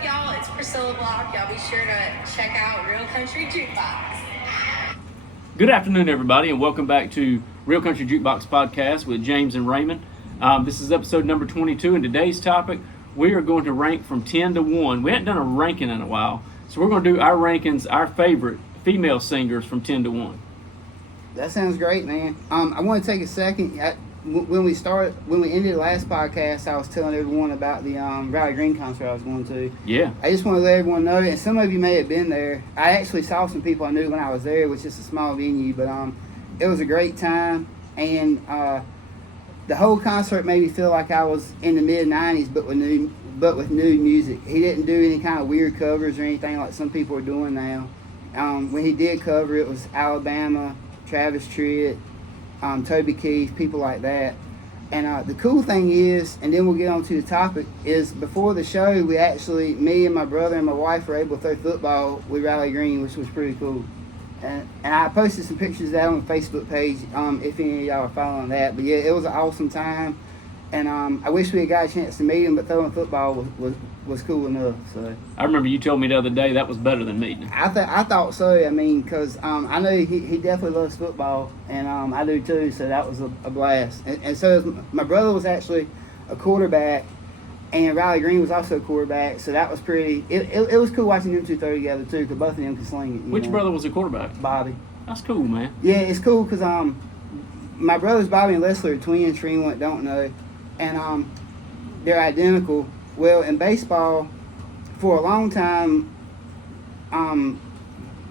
up, y'all? It's Priscilla Block. Y'all be sure to check out Real Country Jukebox. Good afternoon, everybody, and welcome back to Real Country Jukebox Podcast with James and Raymond. This is episode number 22, and today's topic, we are going to rank from 10 to 1. We haven't done a ranking in a while, so we're going to do our rankings, our favorite female singers from 10 to 1. That sounds great, man. I want to take a second. When we ended the last podcast, I was telling everyone about the Riley Green concert I was going to. Yeah. I just want to let everyone know, and some of you may have been there. I actually saw some people I knew when I was there, which is a small venue, but it was a great time, and the whole concert made me feel like I was in the mid '90s, but with new music. He didn't do any kind of weird covers or anything like some people are doing now. When he did cover, it was Alabama, Travis Tritt, Toby Keith, people like that. And the cool thing is, and then we'll get on to the topic, is before the show, me and my brother and my wife were able to throw football with Riley Green, which was pretty cool. And I posted some pictures of that on the Facebook page, if any of y'all are following that. But yeah, it was an awesome time. And I wish we had got a chance to meet him, but throwing football was cool enough. So I remember you told me the other day that was better than meeting him. I thought so. I mean, because I know he definitely loves football, and I do too. So that was a blast. And so my brother was actually a quarterback, and Riley Green was also a quarterback. So that was pretty. It was cool watching them two throw together too, because both of them could sling it. Which brother was a quarterback? Bobby. That's cool, man. Yeah, it's cool because my brothers Bobby and Leslie are twins. For anyone that don't know, and they're identical. Well, in baseball, for a long time,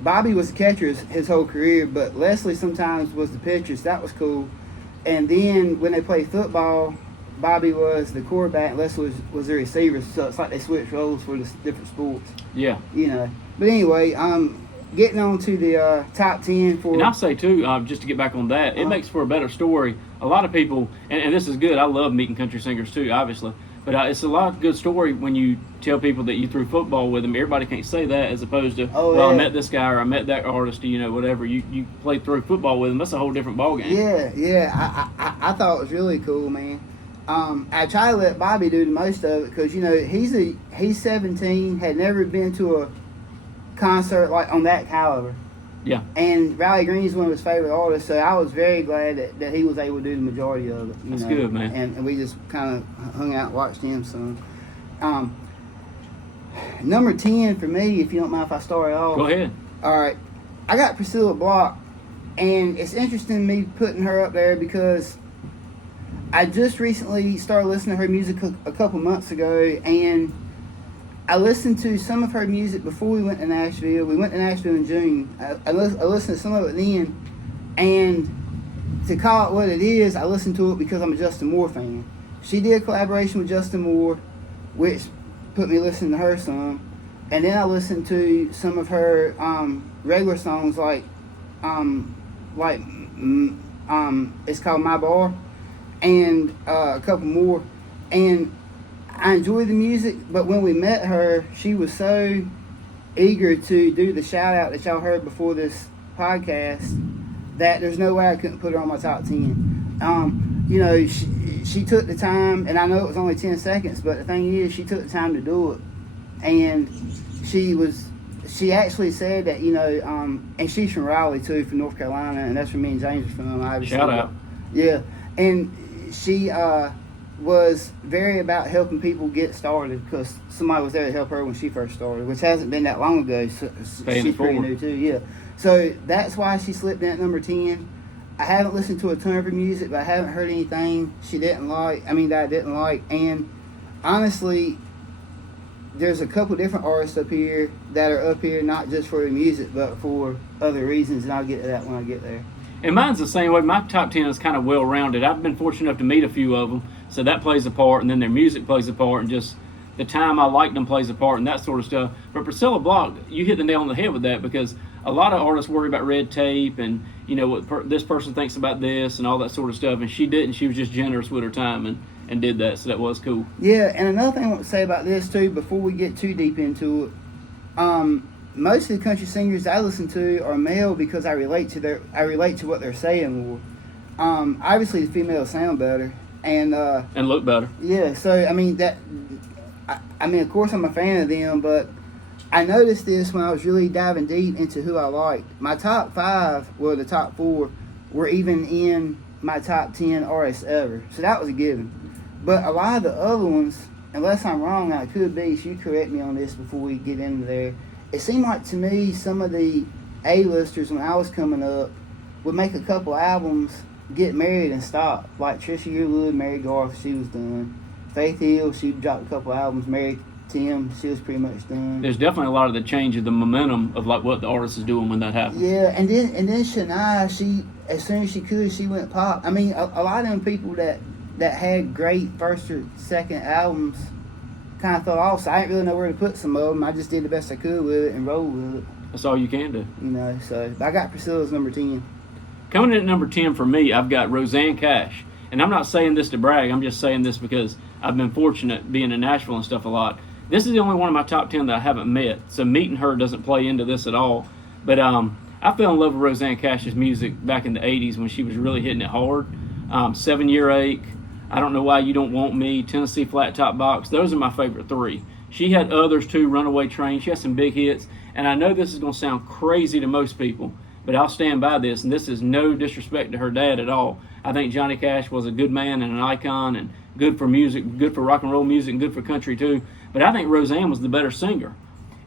Bobby was the catcher his whole career, but Leslie sometimes was the pitcher, so that was cool. And then when they played football, Bobby was the quarterback and Leslie was the receiver, so it's like they switched roles for the different sports. Yeah. You know. But anyway, getting on to the top 10 for... And I'll say, too, just to get back on that, it makes for a better story. A lot of people, and this is good, I love meeting country singers, too, obviously. But it's a lot of good story when you tell people that you threw football with them. Everybody can't say that as opposed to, I met this guy or I met that artist, whatever. You played through football with them. That's a whole different ballgame. Yeah. I thought it was really cool, man. I try to let Bobby do the most of it because, he's 17, had never been to a concert like on that caliber. Yeah. And Riley Green's one of his favorite artists, so I was very glad that he was able to do the majority of it. That's good, man. And we just kind of hung out and watched him some. Number 10 for me, if you don't mind if I start off. Go ahead. All right. I got Priscilla Block, and it's interesting me putting her up there because I just recently started listening to her music a couple months ago, and I listened to some of her music before we went to Nashville. We went to Nashville in June. I listened to some of it then, and to call it what it is, I listened to it because I'm a Justin Moore fan. She did a collaboration with Justin Moore, which put me listening to her some, and then I listened to some of her regular songs like it's called My Bar, and a couple more, and I enjoy the music, but when we met her, she was so eager to do the shout out that y'all heard before this podcast that there's no way I couldn't put her on my top 10. She took the time, and I know it was only 10 seconds, but the thing is, she took the time to do it. And she actually said that, and she's from Raleigh too, from North Carolina, and that's where me and James are from, obviously. Shout out. Yeah. And she, was very about helping people get started because somebody was there to help her when she first started, which hasn't been that long ago. So she's pretty new too, yeah. So that's why she slipped in at number 10. I haven't listened to a ton of her music, but I haven't heard anything that I didn't like. And honestly, there's a couple different artists up here that are up here not just for the music, but for other reasons, and I'll get to that when I get there. And mine's the same way. My top 10 is kind of well-rounded. I've been fortunate enough to meet a few of them, so that plays a part, and then their music plays a part, and just the time I like them plays a part, and that sort of stuff. But Priscilla Block, you hit the nail on the head with that, because a lot of artists worry about red tape and, what this person thinks about this and all that sort of stuff, and she didn't. She was just generous with her time and did that, so that was cool. Yeah, and another thing I want to say about this, too, before we get too deep into it, most of the country singers I listen to are male because I relate to what they're saying more. Obviously, the females sound better and look better. Yeah, so I mean I mean, of course, I'm a fan of them, but I noticed this when I was really diving deep into who I liked. My top 5, well, the top 4, were even in my top 10 artists ever. So that was a given. But a lot of the other ones, unless I'm wrong, I could be, so you correct me on this before we get into there. It seemed like to me some of the A-listers when I was coming up would make a couple albums, get married, and stop. Like Trisha Yearwood married Garth, she was done. Faith Hill, she dropped a couple albums, married Tim, she was pretty much done. There's definitely a lot of the change of the momentum of like what the artist is doing when that happens. Yeah, and then Shania, she, as soon as she could, she went pop. I mean, a lot of them people that had great first or second albums kind of fell off, so I didn't really know where to put some of them. I just did the best I could with it and rolled with it. That's all you can do. You know, so I got Priscilla's number 10. Coming in at number 10 for me, I've got Roseanne Cash. And I'm not saying this to brag, I'm just saying this because I've been fortunate being in Nashville and stuff a lot. This is the only one of my top 10 that I haven't met, so meeting her doesn't play into this at all. But I fell in love with Roseanne Cash's music back in the 80s when she was really hitting it hard. 7 Year Ache, I Don't Know Why You Don't Want Me, Tennessee Flat Top Box, those are my favorite 3. She had others too, Runaway Train, she had some big hits. And I know this is going to sound crazy to most people, but I'll stand by this, and this is no disrespect to her dad at all. I think Johnny Cash was a good man and an icon and good for music, good for rock and roll music, and good for country too. But I think Roseanne was the better singer.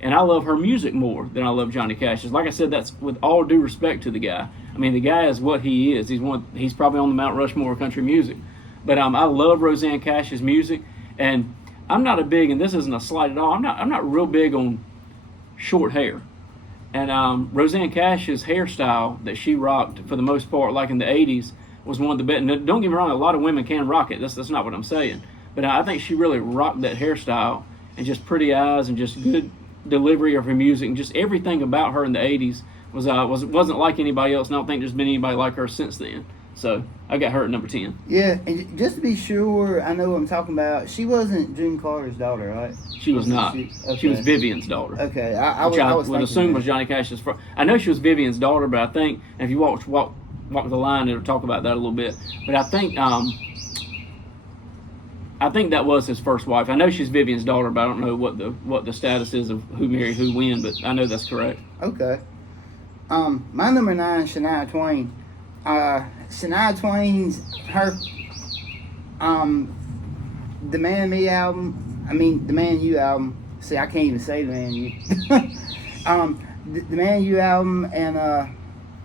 And I love her music more than I love Johnny Cash's. Like I said, that's with all due respect to the guy. I mean, the guy is what he is. He's probably on the Mount Rushmore of country music. But I love Roseanne Cash's music. And I'm not a big, and this isn't a slight at all, I'm not real big on short hair. And Roseanne Cash's hairstyle that she rocked for the most part, like in the 80s, was one of the best. And don't get me wrong, a lot of women can rock it. That's not what I'm saying. But I think she really rocked that hairstyle, and just pretty eyes and just good delivery of her music, and just everything about her in the 80s wasn't like anybody else, and I don't think there's been anybody like her since then. So I got her at number 10. Yeah, and just to be sure, I know what I'm talking about. She wasn't June Carter's daughter, right? She was not. Okay. She was Vivian's daughter. Okay, I would was assume was Johnny Cash's first. I know she was Vivian's daughter, but I think, and if you walk the line, it'll talk about that a little bit. But I think that was his first wife. I know she's Vivian's daughter, but I don't know what the status is of who married who when. But I know that's correct. Okay. My number 9, Shania Twain. Shania Twain's The Man Me album. I mean, The Man You album. See, I can't even say The Man You. The Man You album and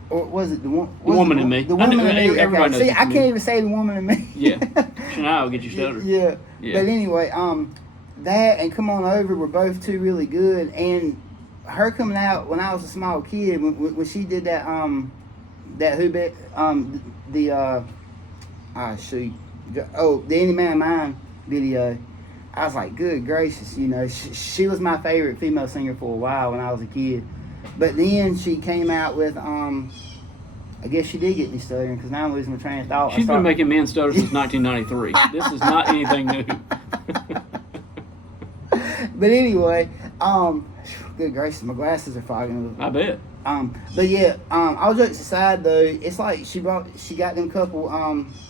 or was it the Woman in Me? The Woman in Me. Everybody knows See, I Me. can't even say The Woman in Me. Yeah, Shania will get you stuttered. Yeah. Yeah. But anyway, that and Come On Over were both two really good. And her coming out when I was a small kid, when she did that Who Bet the Any Man Mine video, I was like, good gracious, you know, she was my favorite female singer for a while when I was a kid. But then she came out with I guess she did get me stuttering because now I'm losing my train of thought. She's been making men stutter since 1993. This is not anything new. But anyway, good gracious, my glasses are fogging up. I bet. But yeah, all jokes aside though, it's like she got them couple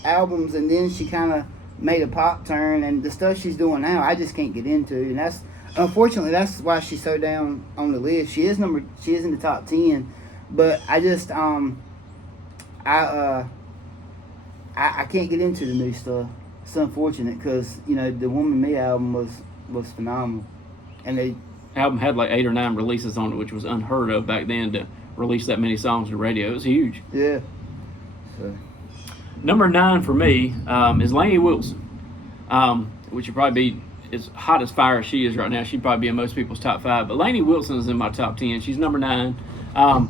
albums, and then she kind of made a pop turn, and the stuff she's doing now, I just can't get into, and that's unfortunately that's why she's so down on the list. She is in the top 10, but I just I can't get into the new stuff. It's unfortunate because you know the Woman Me album was phenomenal, and they. Album had like 8 or 9 releases on it, which was unheard of back then to release that many songs on the radio. It was huge. Yeah. So. Number 9 for me is Lainey Wilson, which would probably be as hot as fire as she is right now. She'd probably be in most people's top 5. But Lainey Wilson is in my top 10. She's number 9. I've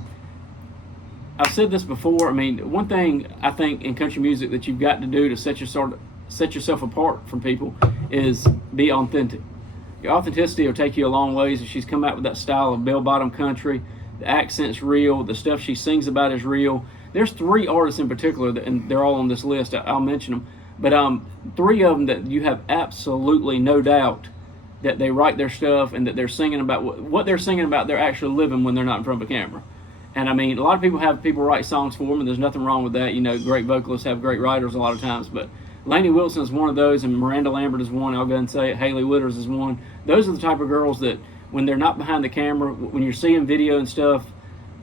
said this before. I mean, one thing I think in country music that you've got to do to set yourself apart from people is be authentic. Your authenticity will take you a long ways. And she's come out with that style of bell-bottom country. The accent's real. The stuff she sings about is real. There's 3 artists in particular, and they're all on this list. I'll mention them. But 3 of them that you have absolutely no doubt that they write their stuff and that they're singing about what they're singing about. They're actually living when they're not in front of a camera. And I mean, a lot of people have people write songs for them, and there's nothing wrong with that. You know, great vocalists have great writers a lot of times. But Lainey Wilson is one of those, and Miranda Lambert is one. I'll go and say it. Haley Witters is one. Those are the type of girls that, when they're not behind the camera, when you're seeing video and stuff,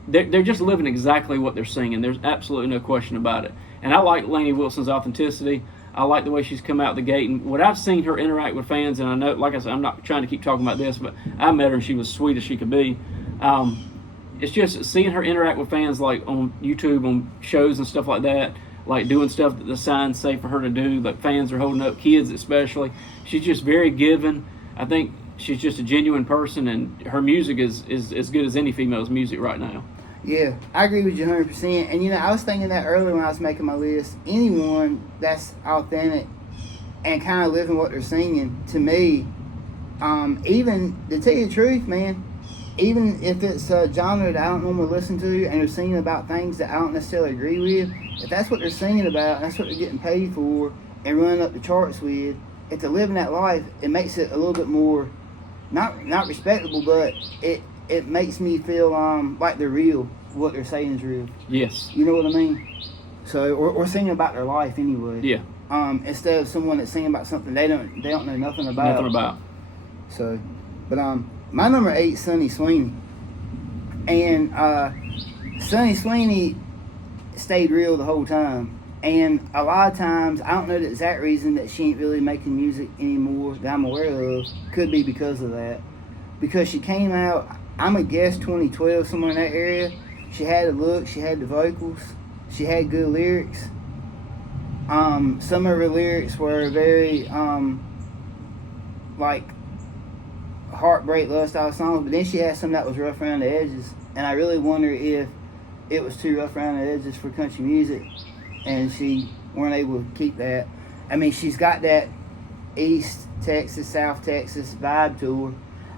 they're just living exactly what they're singing. There's absolutely no question about it. And I like Lainey Wilson's authenticity. I like the way she's come out the gate. And what I've seen her interact with fans, and I know, like I said, I'm not trying to keep talking about this, but I met her and she was sweet as she could be. It's just seeing her interact with fans, like on YouTube, on shows and stuff like that, like doing stuff that the signs say for her to do, like fans are holding up, kids especially. She's just very giving. I think she's just a genuine person, and her music is as good as any female's music right now. Yeah, I agree with you 100%. And, I was thinking that earlier when I was making my list. Anyone that's authentic and kind of living what they're singing, to me, even, to tell you the truth, man, even if it's a genre that I don't normally listen to and they're singing about things that I don't necessarily agree with, if that's what they're singing about, and that's what they're getting paid for and running up the charts with, if they're living that life, it makes it a little bit more, not respectable, but it makes me feel like they're real. What they're saying is real. Yes. You know what I mean? So, or singing about their life anyway. Yeah. Instead of someone that's singing about something they don't know nothing about. Nothing about. So, but my number 8, Sunny Sweeney, and Sunny Sweeney stayed real the whole time. And a lot of times, I don't know the exact reason that she ain't really making music anymore that I'm aware of. Could be because of that. Because she came out, I'm going to guess 2012, somewhere in that area. She had the look, she had the vocals, she had good lyrics. Some of her lyrics were very, like, heartbreak, love style songs, but then she had some that was rough around the edges. And I really wonder if it was too rough around the edges for country music, and she weren't able to keep that. I mean, she's got that East Texas, South Texas vibe to her.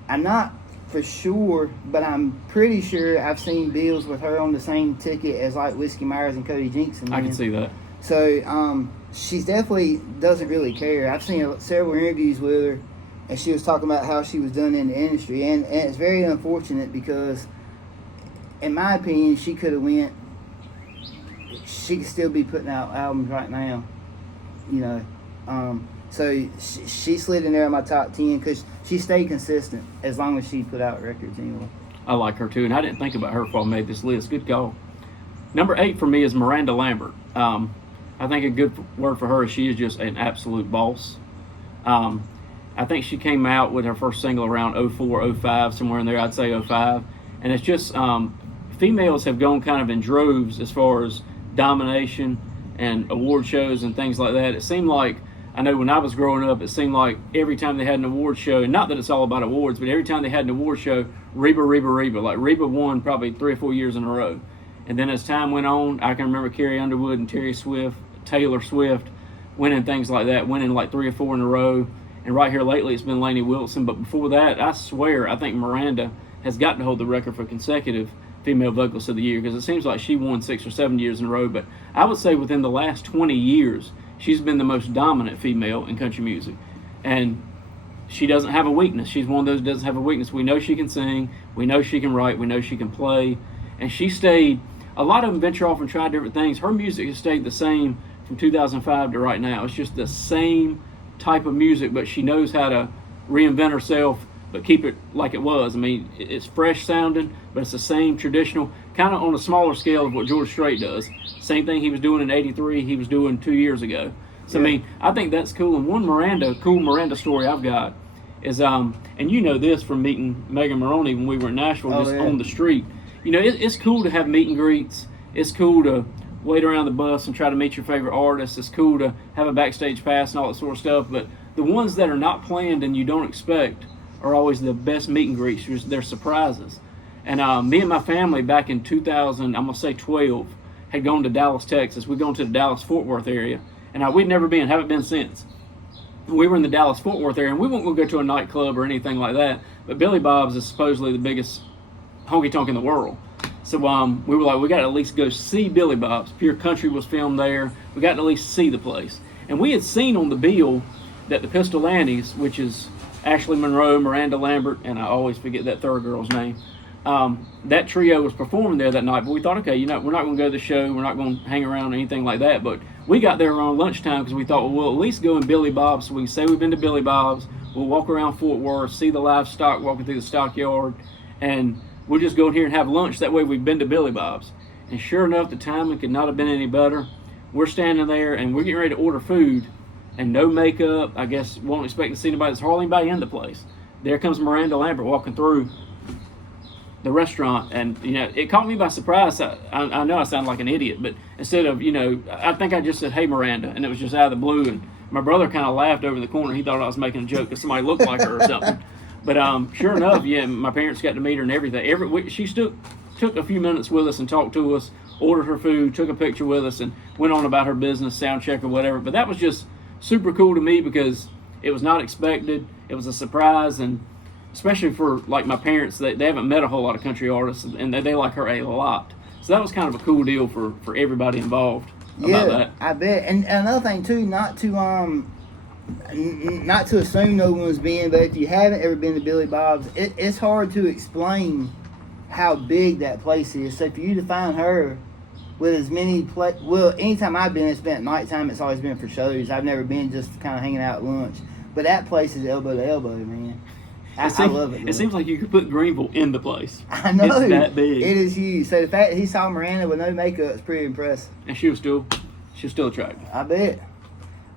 I'm not for sure, but I'm pretty sure I've seen bills with her on the same ticket as like Whiskey Myers and Cody Jinks. I can see that. So she's definitely doesn't really care. I've seen several interviews with her, and she was talking about how she was done in the industry, and it's very unfortunate because, in my opinion, she could have went. She could still be putting out albums right now, So she slid in there in my top 10 because she stayed consistent as long as she put out records anyway. I like her too, and I didn't think about her before I made this list. Good call. Number 8 for me is Miranda Lambert. I think a good word for her is she is just an absolute boss. I think she came out with her first single around 04, 05, somewhere in there. I'd say 05. And it's just females have gone kind of in droves as far as domination and award shows and things like that. It seemed like, I know when I was growing up, it seemed like every time they had an award show, and not that it's all about awards, but every time they had an award show, Reba. Like Reba won probably 3 or 4 years in a row. And then as time went on, I can remember Carrie Underwood and Taylor Swift winning things like that, winning like 3 or 4 in a row. And right here lately, it's been Lainey Wilson. But before that, I swear, I think Miranda has got to hold the record for consecutive female vocalist of the year, because it seems like she won 6 or 7 years in a row. But I would say within the last 20 years, she's been the most dominant female in country music. And she doesn't have a weakness. She's one of those that doesn't have a weakness. We know she can sing. We know she can write. We know she can play. And she stayed, a lot of them venture off and try different things. Her music has stayed the same from 2005 to right now. It's just the same type of music, but she knows how to reinvent herself, but keep it like it was. I mean, it's fresh sounding, but it's the same traditional, kind of on a smaller scale of what George Strait does. Same thing he was doing in '83, he was doing 2 years ago. So, yeah. I mean, I think that's cool. And one cool Miranda story I've got is, and you know this from meeting Megan Maroney when we were in Nashville, on the street. You know, it's cool to have meet and greets. It's cool to wait around the bus and try to meet your favorite artists. It's cool to have a backstage pass and all that sort of stuff. But the ones that are not planned and you don't expect are always the best meet and greets. They're surprises. And me and my family back in 2012, had gone to Dallas, Texas. We'd gone to the Dallas-Fort Worth area. And we'd never been, haven't been since. We were in the Dallas-Fort Worth area, and we won't go to a nightclub or anything like that. But Billy Bob's is supposedly the biggest honky-tonk in the world. So we were like, we got to at least go see Billy Bob's. Pure Country was filmed there. We got to at least see the place. And we had seen on the bill that the Pistol Annies, which is Ashley Monroe, Miranda Lambert, and I always forget that third girl's name, that trio was performing there that night. But we thought, okay, we're not going to go to the show. We're not going to hang around or anything like that. But we got there around lunchtime because we thought, well, we'll at least go in Billy Bob's so we can say we've been to Billy Bob's. We'll walk around Fort Worth, see the livestock walking through the stockyard, and we'll just go in here and have lunch. That way we've been to Billy Bob's. And sure enough, the timing could not have been any better. We're standing there, and we're getting ready to order food, and no makeup. I guess won't expect to see anybody. There's hardly anybody in the place. There comes Miranda Lambert walking through the restaurant, and it caught me by surprise. I know I sound like an idiot, but instead of I think I just said, "Hey, Miranda," and it was just out of the blue, and my brother kind of laughed over in the corner. He thought I was making a joke because somebody looked like her or something. But sure enough, yeah, my parents got to meet her and everything. She took a few minutes with us and talked to us, ordered her food, took a picture with us, and went on about her business, sound check or whatever. But that was just super cool to me because it was not expected. It was a surprise, and especially for like my parents, they haven't met a whole lot of country artists, and they like her a lot. So that was kind of a cool deal for everybody involved about that. I bet. And another thing too, not to assume no one's been, but if you haven't ever been to Billy Bob's, it's hard to explain how big that place is. So for you to find her with as many anytime I've been, it's been at nighttime. It's always been for shows. I've never been just kind of hanging out at lunch. But that place is elbow to elbow, man. I love it. It seems like you could put Greenville in the place. I know. It's that big. It is huge. So the fact that he saw Miranda with no makeup is pretty impressive. And she was still attractive. I bet.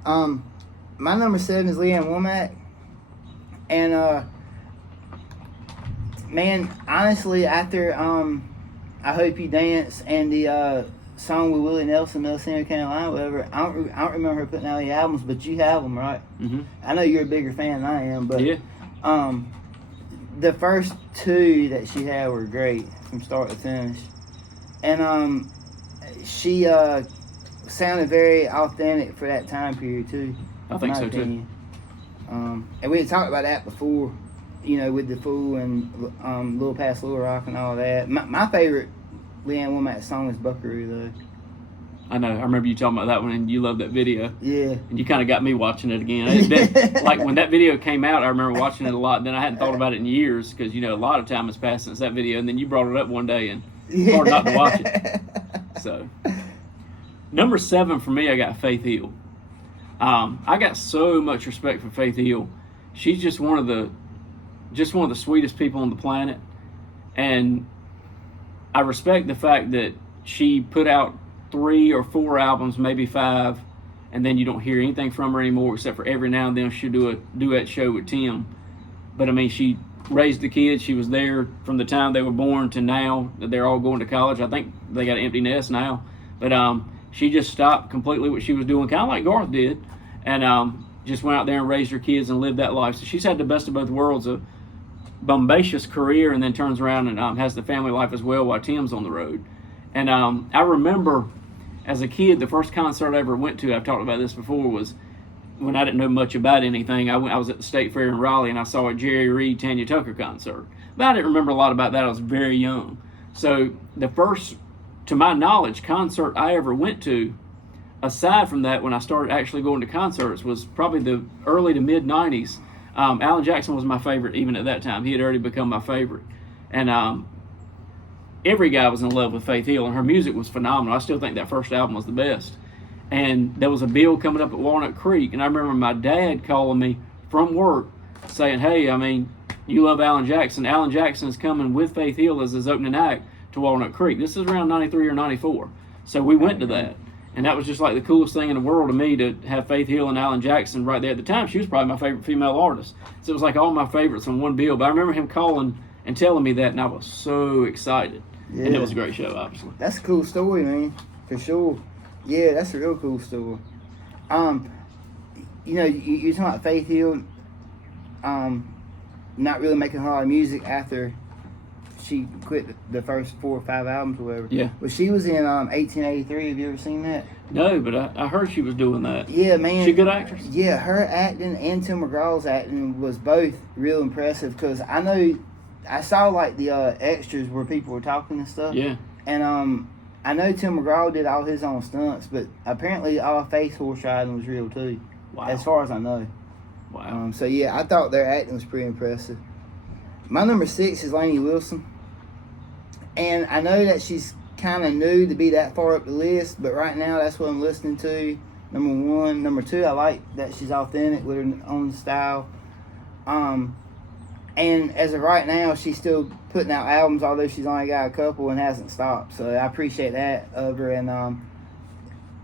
My number 7 is Leanne Womack. And man, honestly, after I Hope You Dance and the song with Willie Nelson, Middle Center, Carolina, whatever, I don't remember her putting out any albums, but you have them, right? Mm-hmm. I know you're a bigger fan than I am, but yeah. The first 2 that she had were great from start to finish. And she sounded very authentic for that time period too. I think so too. And we had talked about that before, with The Fool and Little Past Little Rock and all that. My favorite Leanne Womack song is Buckaroo though. I know. I remember you talking about that one, and you loved that video. Yeah. And you kind of got me watching it again. It's been, like when that video came out, I remember watching it a lot. And then I hadn't thought about it in years because a lot of time has passed since that video. And then you brought it up one day, and it's hard not to watch it. So, number 7 for me, I got Faith Hill. I got so much respect for Faith Hill. She's just one of the sweetest people on the planet, and I respect the fact that she put out 3 or 4 albums, maybe 5, and then you don't hear anything from her anymore except for every now and then she'll do a duet show with Tim. But I mean, she raised the kids. She was there from the time they were born to now that they're all going to college. I think they got an empty nest now, but she just stopped completely what she was doing, kind of like Garth did, and just went out there and raised her kids and lived that life. So she's had the best of both worlds, a bombacious career, and then turns around and has the family life as well while Tim's on the road. And I remember as a kid, the first concert I ever went to, I've talked about this before, was when I didn't know much about anything. I was at the State Fair in Raleigh, and I saw a Jerry Reed, Tanya Tucker concert. But I didn't remember a lot about that. I was very young. So the first, to my knowledge, concert I ever went to, aside from that, when I started actually going to concerts, was probably the early to mid-'90s. Alan Jackson was my favorite even at that time. He had already become my favorite. And every guy was in love with Faith Hill, and her music was phenomenal. I still think that first album was the best. And there was a bill coming up at Walnut Creek, and I remember my dad calling me from work saying, hey, I mean, you love Alan Jackson. Alan Jackson is coming with Faith Hill as his opening act to Walnut Creek. This is around 93 or 94. So we went to that. And that was just like the coolest thing in the world to me, to have Faith Hill and Alan Jackson right there. At the time, she was probably my favorite female artist. So it was like all my favorites on one bill. But I remember him calling and telling me that, and I was so excited. Yeah. And it was a great show, obviously. That's a cool story, man, for sure. Yeah, that's a real cool story. You're talking about Faith Hill, not really making a lot of music after she quit the first 4 or 5 albums or whatever. Yeah. But she was in 1883. Have you ever seen that? No, but I heard she was doing that. Yeah, man. She a good actress? Yeah, her acting and Tim McGraw's acting was both real impressive, because I saw like the extras where people were talking and stuff. Yeah. And I know Tim McGraw did all his own stunts, but apparently all Faith's horse riding was real too. Wow. As far as I know. Wow. So yeah, I thought their acting was pretty impressive. My number 6 is Lainey Wilson. And I know that she's kind of new to be that far up the list, but right now that's what I'm listening to. Number one. Number two, I like that she's authentic with her own style. And as of right now, she's still putting out albums, although she's only got a couple and hasn't stopped. So I appreciate that of her. And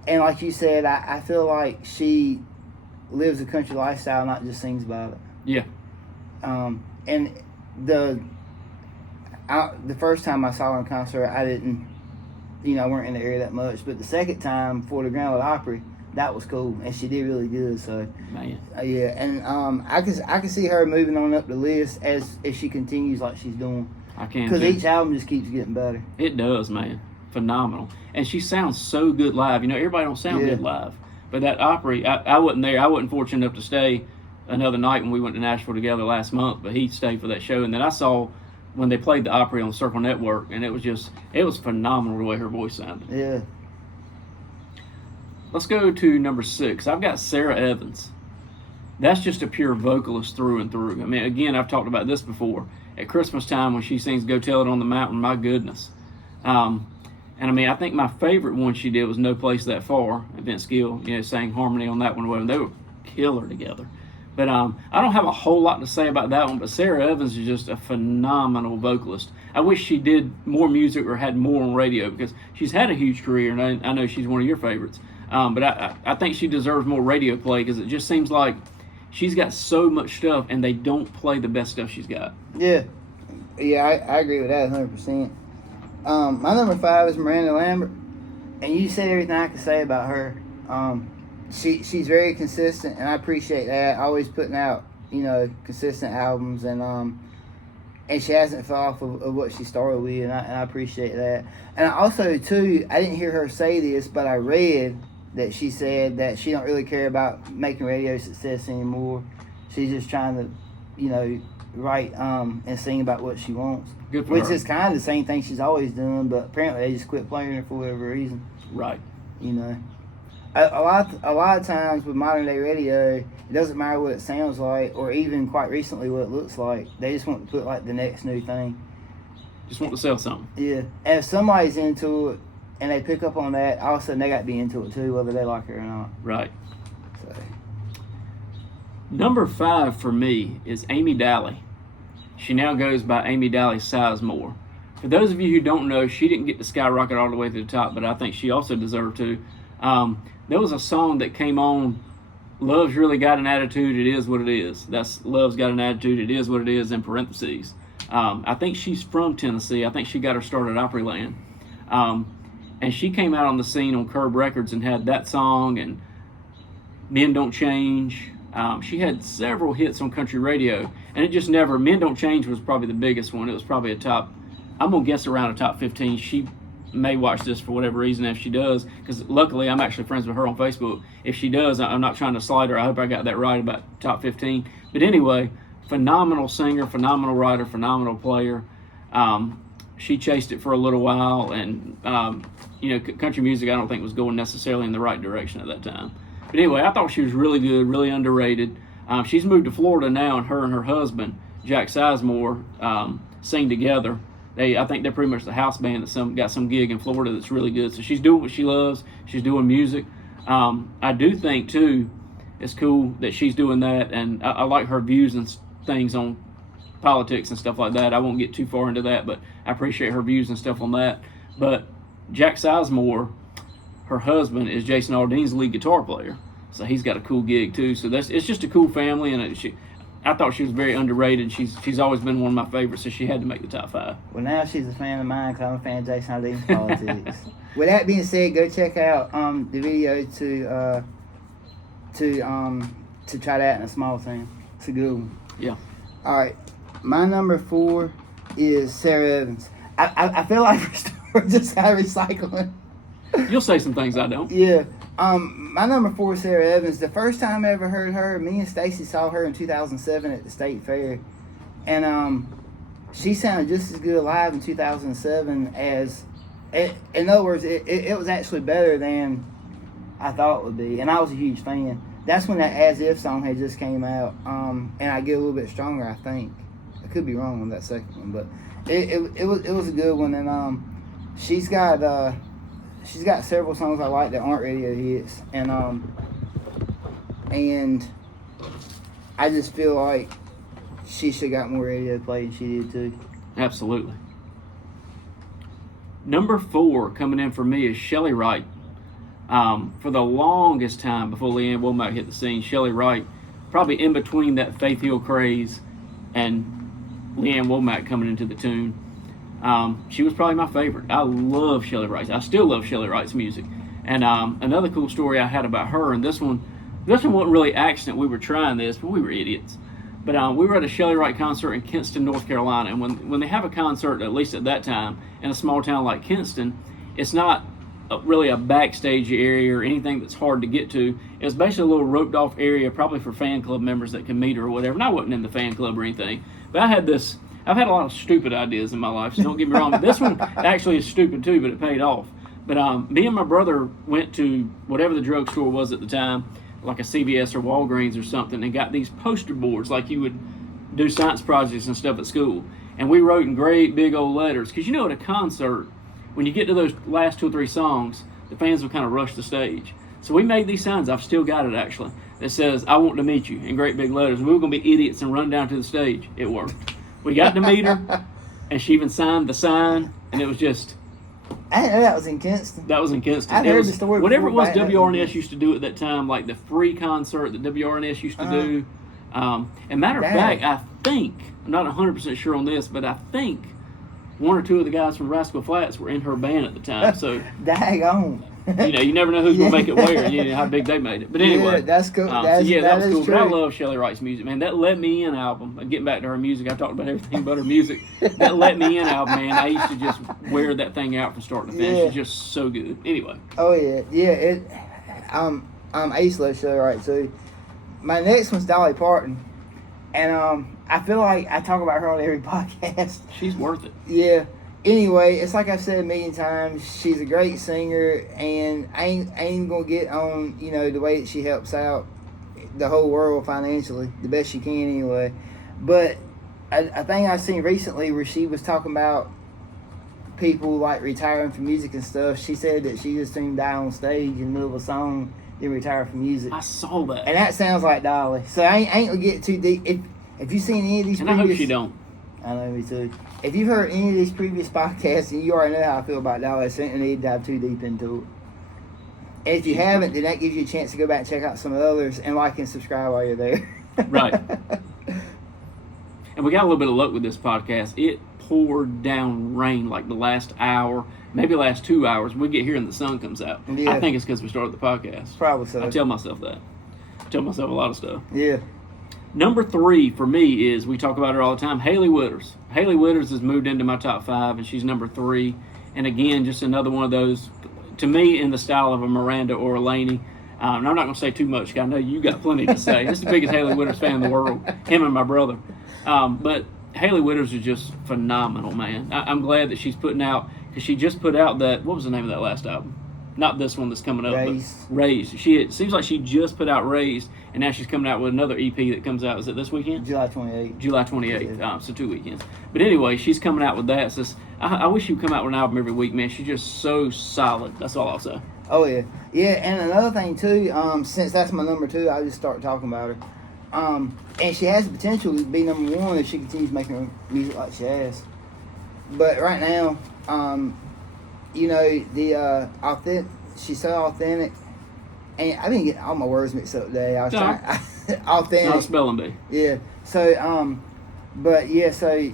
like you said, I feel like she lives a country lifestyle, not just sings about it. Yeah. And the first time I saw her in concert, I didn't, I weren't in the area that much. But the second time for the Grand Ole Opry, that was cool, and she did really good. So, Man. Yeah, and I can see her moving on up the list if she continues like she's doing. I can Because too. each album just keeps getting better. It does, man. Phenomenal. And she sounds so good live. Everybody don't sound good live. But that Opry, I wasn't there. I wasn't fortunate enough to stay another night when we went to Nashville together last month, but he stayed for that show. And then I saw when they played the Opry on Circle Network, and it was phenomenal the way her voice sounded. Yeah. Let's go to number 6. I've got Sarah Evans. That's just a pure vocalist through and through. I mean, again, I've talked about this before. At Christmas time when she sings Go Tell It on the Mountain, my goodness. And I mean, I think my favorite one she did was No Place That Far. Vince Gill, sang harmony on that one. They were killer together. But I don't have a whole lot to say about that one, but Sarah Evans is just a phenomenal vocalist. I wish she did more music or had more on radio because she's had a huge career, and I know she's one of your favorites. But I think she deserves more radio play because it just seems like she's got so much stuff and they don't play the best stuff she's got. Yeah. Yeah, I agree with that 100%. My number 5 is Miranda Lambert. And you said everything I could say about her. She's very consistent, and I appreciate that. Always putting out, consistent albums, and she hasn't fell off of what she started with, and I appreciate that. And I also, too, I didn't hear her say this, but I read that she said that she don't really care about making radio success anymore. She's just trying to, write and sing about what she wants. Good for Which her. is kind of the same thing she's always doing, but apparently they just quit playing her for whatever reason. Right. A lot of times with modern day radio, it doesn't matter what it sounds like, or even quite recently what it looks like. They just want to put like the next new thing. Just want to sell something. Yeah, and if somebody's into it and they pick up on that, all of a sudden they got to be into it too, whether they like it or not. Right. So. Number 5 for me is Amy Daly. She now goes by Amy Daly Sizemore. For those of you who don't know, she didn't get to skyrocket all the way to the top, but I think she also deserved to. There was a song that came on, Love's Really Got an Attitude, It Is What It Is. That's Love's Got an Attitude, It Is What It Is in parentheses. I think she's from Tennessee. I think she got her start at Opryland. And she came out on the scene on Curb Records and had that song and Men Don't Change. She had several hits on country radio, and it just never, Men Don't Change was probably the biggest one. It was probably I'm going to guess around a top 15. She may watch this for whatever reason. If she does, because luckily I'm actually friends with her on Facebook. If she does, I'm not trying to slide her. I hope I got that right about top 15. But anyway, phenomenal singer, phenomenal writer, phenomenal player. She chased it for a little while, and country music I don't think was going necessarily in the right direction at that time. But anyway, I thought she was really good, really underrated. She's moved to Florida now, and her husband, Jack Sizemore, sing together. I think they're pretty much the house band that got some gig in Florida that's really good. So she's doing what she loves. She's doing music. I do think, too, it's cool that she's doing that, and I like her views and things on politics and stuff like that. I won't get too far into that, but I appreciate her views and stuff on that. But Jack Sizemore, her husband, is Jason Aldean's lead guitar player. So he's got a cool gig, too. So it's just a cool family, and I thought she was very underrated. She's always been one of my favorites, so she had to make the top 5. Well, now she's a fan of mine because I'm a fan of Jason Aldean's politics. With that being said, go check out the video to try that in a small town. It's a good one. Yeah. All right, my number 4 is Sarah Evans. I feel like we're just kind of recycling. You'll say some things I don't. Yeah. My number 4 is Sarah Evans. The first time I ever heard her, me and Stacy saw her in 2007 at the State Fair, and she sounded just as good live in 2007 as. In other words, it was actually better than I thought it would be, and I was a huge fan. That's when that As If song had just came out, and I get a little bit stronger, I think, could be wrong on that second one, but it was a good one. And she's got several songs I like that aren't radio hits, and I just feel like she should have got more radio play, and she did too. Absolutely. Number 4 coming in for me is Shelley Wright. For the longest time before Leanne Womack hit the scene, Shelley Wright, probably in between that Faith Hill craze and Leanne Womack coming into the tune, she was probably my favorite. I love Shelley Wright. I still love Shelley Wright's music. And another cool story I had about her, and this one wasn't really accident. We were trying this, but we were idiots. But we were at a Shelley Wright concert in Kinston, North Carolina, and when they have a concert, at least at that time, in a small town like Kinston, it's not really a backstage area or anything that's hard to get to. It's basically a little roped off area, probably for fan club members that can meet her or whatever. And I wasn't in the fan club or anything, but I've had a lot of stupid ideas in my life, so don't get me wrong. But this one actually is stupid too, but it paid off. But me and my brother went to whatever the drugstore was at the time, like a CVS or Walgreens or something, and got these poster boards like you would do science projects and stuff at school. And we wrote in great big old letters, because at a concert, when you get to those last 2 or 3 songs, the fans will kind of rush the stage. So we made these signs, I've still got it actually, that says, "I want to meet you," in great big letters. We were going to be idiots and run down to the stage. It worked. We got to meet her, and she even signed the sign, and it was just... I didn't know that was in Kinston. That was in Kinston. I've heard the story whatever it before, was but I didn't know WRNS used to do at that time, like the free concert that WRNS used to do. And matter of Dang. fact, I think, I'm not 100% sure on this, but I think 1 or 2 of the guys from Rascal Flatts were in her band at the time. So, Daggone. you never know who's going to make it where, how big they made it. But anyway. Yeah, that's cool. That was cool. True. But I love Shelley Wright's music, man. That Let Me In album, getting back to her music, I've talked about everything but her music. That Let Me In album, man, I used to just wear that thing out from start to finish. Yeah. It's just so good. Anyway. Oh yeah. I used to love Shelley Wright too. My next one's Dolly Parton, and I feel like I talk about her on every podcast. She's worth it. Yeah. Anyway, it's like I've said a million times. She's a great singer, and I ain't gonna get on the way that she helps out the whole world financially the best she can anyway. But a thing I've seen recently where she was talking about people like retiring from music and stuff. She said that she just soon die on stage in the middle of a song, then retire from music. I saw that. And that sounds like Dolly. So I ain't gonna get too deep. If you've seen any of these And previous, I hope she don't. I know, me too. If you've heard any of these previous podcasts, and you already know how I feel about Dolly, so you don't need to dive too deep into it. And if you haven't, then that gives you a chance to go back and check out some of the others, and like and subscribe while you're there. Right. And we got a little bit of luck with this podcast. It poured down rain like the last hour, maybe last 2 hours. We get here and the sun comes out. Yeah. I think it's because we started the podcast. Probably so. I tell myself that. I tell myself a lot of stuff. Yeah. Number 3 for me is, we talk about her all the time, Hailey Whitters. Hailey Whitters has moved into my top 5, and she's number 3. And again, just another one of those, to me, in the style of a Miranda or a Lainey. And I'm not going to say too much, because I know you got plenty to say. This is the biggest Hailey Whitters fan in the world, him and my brother. But Hailey Whitters is just phenomenal, man. I'm glad that she's putting out, because she just put out that, what was the name of that last album? Not this one that's coming up, Raised. but Raised. It seems like she just put out Raised, and now she's coming out with another EP that comes out. Is it this weekend? July 28th. July 28th. So 2 weekends. But anyway, she's coming out with that. So I wish she would come out with an album every week, man. She's just so solid. That's all I'll say. Oh, yeah. Yeah, and another thing, too, since that's my number 2, I just start talking about her. And she has the potential to be number 1 if she continues making her music like she has. But right now, she's so authentic. And I've been getting all my words mixed up today. I was trying authentic. Not a spelling bee. Yeah. So, but yeah, so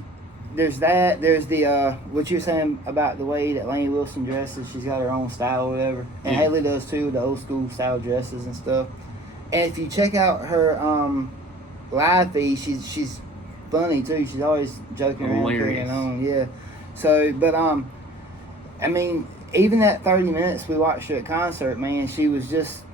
there's that. There's the what you're saying about the way that Lainey Wilson dresses. She's got her own style or whatever, and Yeah. Hailey does too, the old school style dresses and stuff. And if you check out her live feed, she's funny too. She's always joking around, carrying Hilarious. on. Yeah. So, but I mean, even that 30 minutes we watched her at concert, man, she was just.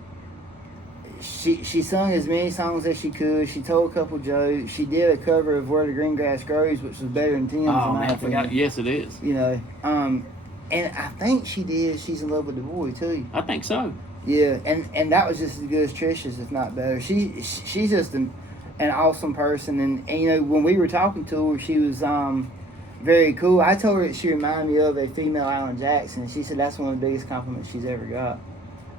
She sung as many songs as she could. She told a couple jokes. She did a cover of Where the Green Grass Grows, which was better than Tim's. Oh, in my man, I forgot. opinion. Yes, it is. And I think she did She's in Love with the Boy, too. I think so. Yeah, and that was just as good as Trisha's, if not better. She's just an awesome person, and you know, when we were talking to her, she was very cool. I told her that she reminded me of a female Alan Jackson, and she said that's one of the biggest compliments she's ever got.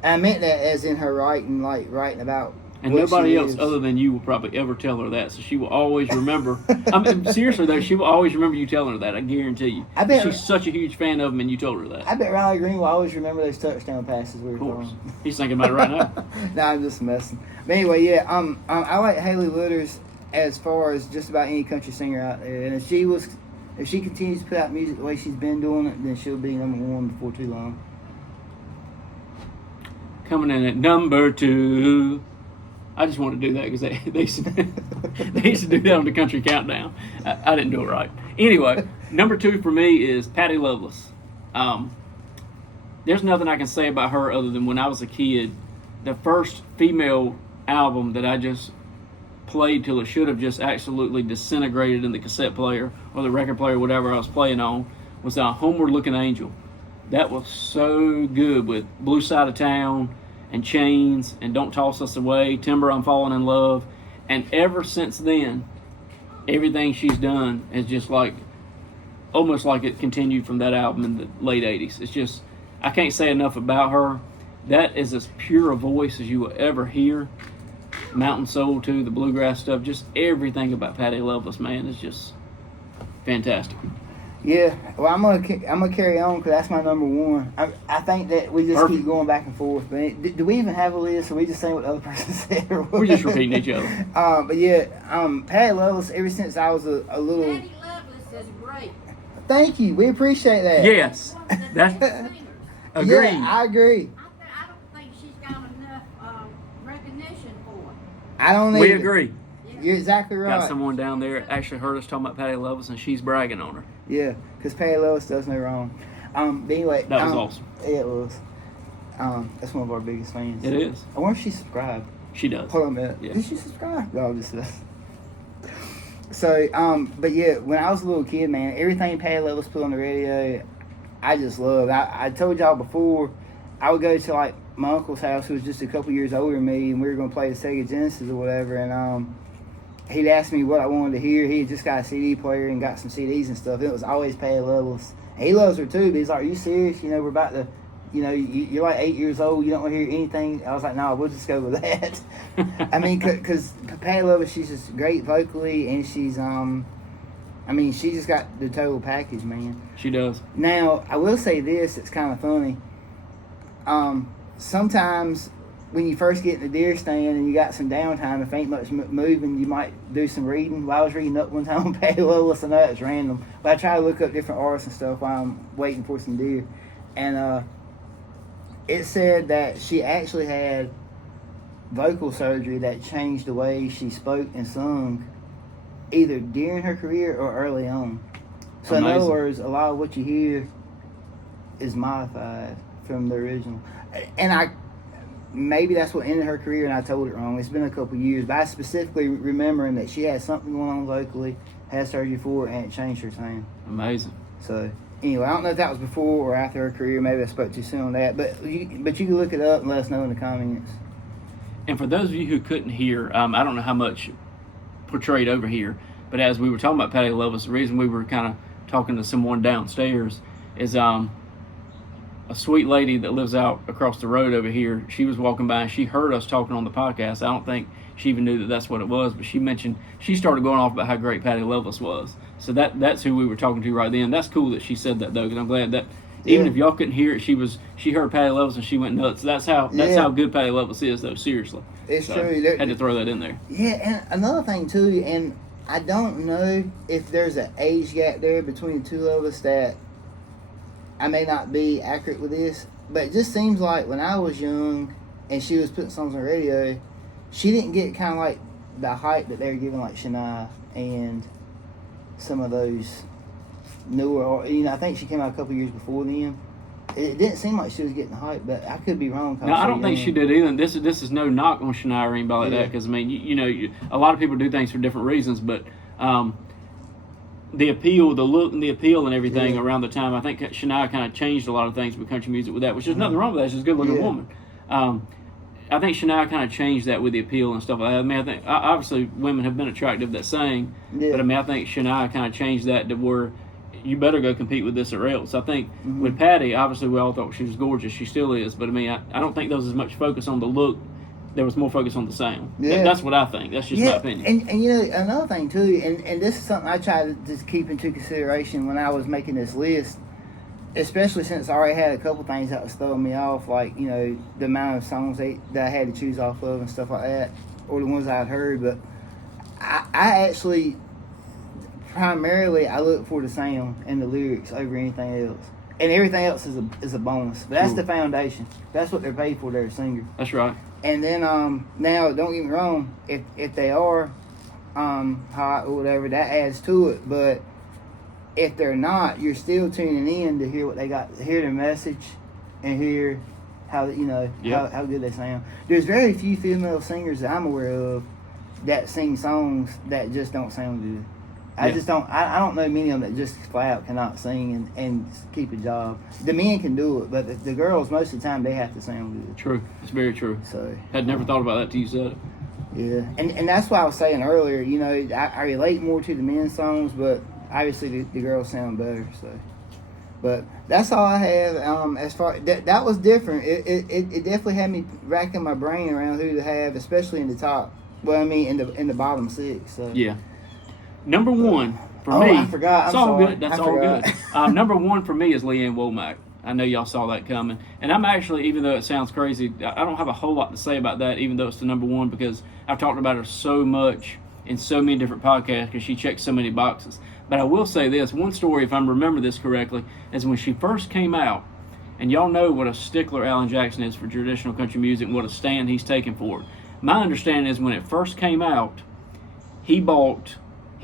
And I meant that as in her writing, like writing about. And what nobody she else is. other than you will probably ever tell her that. So she will always remember. I mean, seriously though, she will always remember you telling her that. I guarantee you. I bet She's such a huge fan of him, and you told her that. I bet Riley Green will always remember those touchdown passes we were Of course. throwing. He's thinking about it right now. No, I'm just messing. But anyway, yeah, I like Haley Litters as far as just about any country singer out there. And if she continues to put out music the way she's been doing it, then she'll be number one before too long. Coming in at number 2. I just want to do that because they used to do that on the country countdown. I didn't do it right. Anyway, number 2 for me is Patty Loveless. There's nothing I can say about her other than when I was a kid, the first female album that I just played till it should have just absolutely disintegrated in the cassette player or the record player, whatever I was playing on, was Homeward Looking Angel. That was so good with Blue Side of Town and Chains and Don't Toss Us Away, Timber, I'm Falling in Love. And ever since then, everything she's done is just like, almost like it continued from that album in the late 80s. It's just, I can't say enough about her. That is as pure a voice as you will ever hear. Mountain Soul too, the bluegrass stuff, just everything about Patty Loveless, man, is just fantastic. Yeah, well, I'm gonna carry on because that's my number 1. I think that we just keep going back and forth. But do we even have a list, or we just saying what the other person said? Or We're just repeating each other. But yeah, Patty Loveless. Ever since I was a little. Patty Loveless is great. Thank you. We appreciate that. Yes, One of the that's best singers. agreed. Yeah, I agree. I don't think she's got enough recognition for it. I don't need. We agree. You're exactly right. Got someone down there actually heard us talking about Patty Loveless, and she's bragging on her. Yeah, because Patty Loveless does no wrong. But anyway, That was awesome. Yeah, it was. That's one of our biggest fans. It is. I wonder if she subscribed. She does. Hold on a minute. Yeah. Did she subscribe? No, just So, but yeah, when I was a little kid, man, everything Patty Loveless put on the radio, I just loved. I told y'all before, I would go to like my uncle's house, who was just a couple years older than me, and we were gonna play the Sega Genesis or whatever, and he'd ask me what I wanted to hear. He had just got a CD player and got some CDs and stuff. It was always Patty Loveless. And he loves her too, but he's like, "Are you serious? You know, we're about to, you know, you're like 8 years old. You don't want to hear anything." I was like, "No, we'll just go with that." I mean, because Patty Loveless, she's just great vocally, and she's I mean, she just got the total package, man. She does. Now, I will say this, it's kind of funny. Sometimes when you first get in the deer stand and you got some downtime, if ain't much moving, you might do some reading. Well, I was reading up one time on Patty Loveless. I know it's random, but I try to look up different artists and stuff while I'm waiting for some deer. And it said that she actually had vocal surgery that changed the way she spoke and sung either during her career or early on. So in other Amazing. words, a lot of what you hear is modified from the original. And maybe that's what ended her career and I told it wrong. It's been a couple years, but I specifically remembering that she had something going on vocally, had surgery for it, and it changed her sound. Amazing. So anyway, I don't know if that was before or after her career. Maybe I spoke too soon on that, but you can look it up and let us know in the comments. And for those of you who couldn't hear, I don't know how much portrayed over here, but as we were talking about Patty Loveless, the reason we were kind of talking to someone downstairs is a sweet lady that lives out across the road over here. She was walking by and she heard us talking on the podcast. I don't think she even knew that that's what it was, but she started going off about how great Patty Loveless was. So that's who we were talking to right then. That's cool that she said that though, because I'm glad that even if y'all couldn't hear it, she heard Patty Loveless and she went nuts. That's how good Patty Loveless is though. Seriously, It's so, true. Had to throw that in there. Yeah, and another thing too, and I don't know if there's an age gap there between the two of us that I may not be accurate with this, but it just seems like when I was young and she was putting songs on the radio, she didn't get kind of like the hype that they were giving like Shania and some of those newer, or I think she came out a couple years before them. It didn't seem like she was getting hype, but I could be wrong. No, I don't think she did either. This is no knock on Shania or anybody like that, because I mean, a lot of people do things for different reasons, but the appeal, the look and the appeal and everything around the time, I think Shania kind of changed a lot of things with country music with that, which is nothing wrong with that. She's a good looking woman. Shania kind of changed that with the appeal and stuff like that. I mean, I think obviously women have been attractive that sang, Yeah. but I mean, I think Shania kind of changed that to where you better go compete with this or else. I think Mm-hmm. with Patty, obviously we all thought she was gorgeous. She still is, but I mean, I don't think there was as much focus on the look. There was more focus on the sound. Yeah. That's what I think. That's just my opinion. And you know, another thing too, and this is something I try to just keep into consideration when I was making this list, especially since I already had a couple things that was throwing me off, like, you know, the amount of songs that I had to choose off of and stuff like that, or the ones I'd heard. But I actually, primarily, I look for the sound and the lyrics over anything else. And everything else is a bonus. But that's Cool. the foundation. That's what they're paid for. They're a singer. That's right. And then now, don't get me wrong, if they are hot or whatever, that adds to it. But if they're not, you're still tuning in to hear what they got, hear their message, and hear how, you know, Yeah. how good they sound. There's very few female singers that I'm aware of that sing songs that just don't sound good. I just don't. I don't know many of them that just flat out cannot sing and keep a job. The men can do it, but the girls, most of the time, they have to sound good. True. It's very true. So Had never thought about that till you said it. yeah, and that's why I was saying earlier. You know, I relate more to the men's songs, but obviously the girls sound better. So, but that's all I have. As far that was different. It definitely had me racking my brain around who to have, especially in the top. Well, I mean, in the bottom six. So Yeah. Number one for Oh, me. I forgot. It's I'm all sorry. good. That's I all forgot. good. Number one for me is Leanne Womack. I know y'all saw that coming, and I'm actually, even though it sounds crazy, I don't have a whole lot to say about that, even though it's the number one, because I've talked about her so much in so many different podcasts because she checks so many boxes. But I will say this one story, if I remember this correctly, is when she first came out, and y'all know what a stickler Alan Jackson is for traditional country music and what a stand he's taken for it. My understanding is when it first came out, he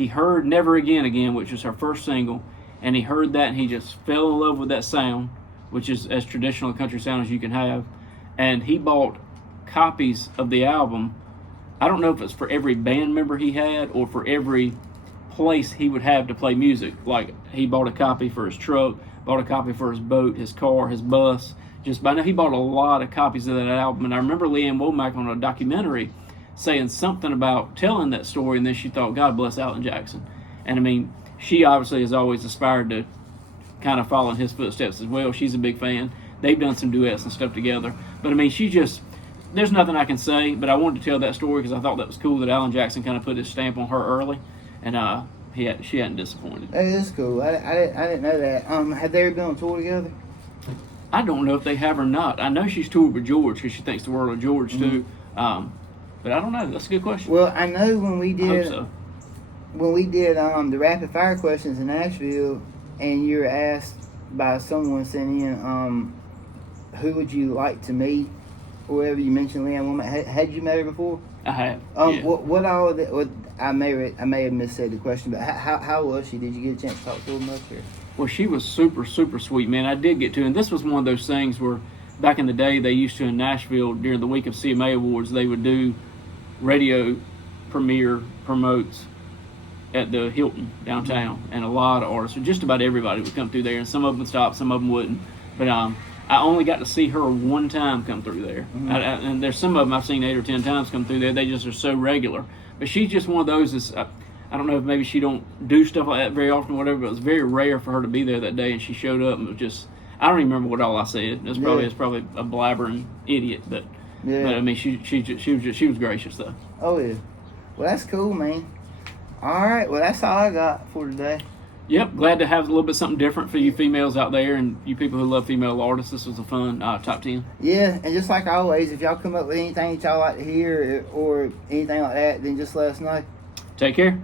heard Never Again, which was her first single, and he heard that and he just fell in love with that sound, which is as traditional a country sound as you can have, and he bought copies of the album. I don't know if it's for every band member he had or for every place he would have to play music. Like, he bought a copy for his truck, bought a copy for his boat, his car, his bus. I know he bought a lot of copies of that album, and I remember Leanne Womack on a documentary saying something about telling that story, and then she thought, God bless Alan Jackson. And I mean, she obviously has always aspired to kind of follow in his footsteps as well. She's a big fan. They've done some duets and stuff together. But I mean, there's nothing I can say, but I wanted to tell that story because I thought that was cool that Alan Jackson kind of put his stamp on her early, and she hadn't disappointed. That is cool. I didn't know that. Have they ever been on tour together? I don't know if they have or not. I know she's toured with George because she thinks the world of George too. But I don't know. That's a good question. Well, I know when we I hope did so. the rapid fire questions in Nashville, and you were asked by someone sending in, who would you like to meet, or whatever, you mentioned Leanne Womack. Had you met her before? I have. Yeah. What all of what I may have missaid the question, but how was she? Did you get a chance to talk to her much? Or? Well, she was super, super sweet, man. I did get to, and this was one of those things where back in the day they used to in Nashville during the week of CMA Awards, they would do radio promotes at the Hilton downtown, and a lot of artists, or just about everybody, would come through there, and some of them would stop, some of them wouldn't. But I only got to see her one time come through there, and there's some of them I've seen 8 or 10 times come through there. They just are so regular. But she's just one of those that's, I don't know if maybe she don't do stuff like that very often or whatever, but it was very rare for her to be there that day, and she showed up, and it was just, I don't even remember what all I said. It was probably a blabbering idiot, but I mean, she was gracious though. Oh yeah. Well, that's cool, man. All right. Well, that's all I got for today. Yep, glad to have a little bit something different for you females out there and you people who love female artists. This was a fun top 10. Yeah, and just like always, if y'all come up with anything that y'all like to hear or anything like that, then just let us know. Take care.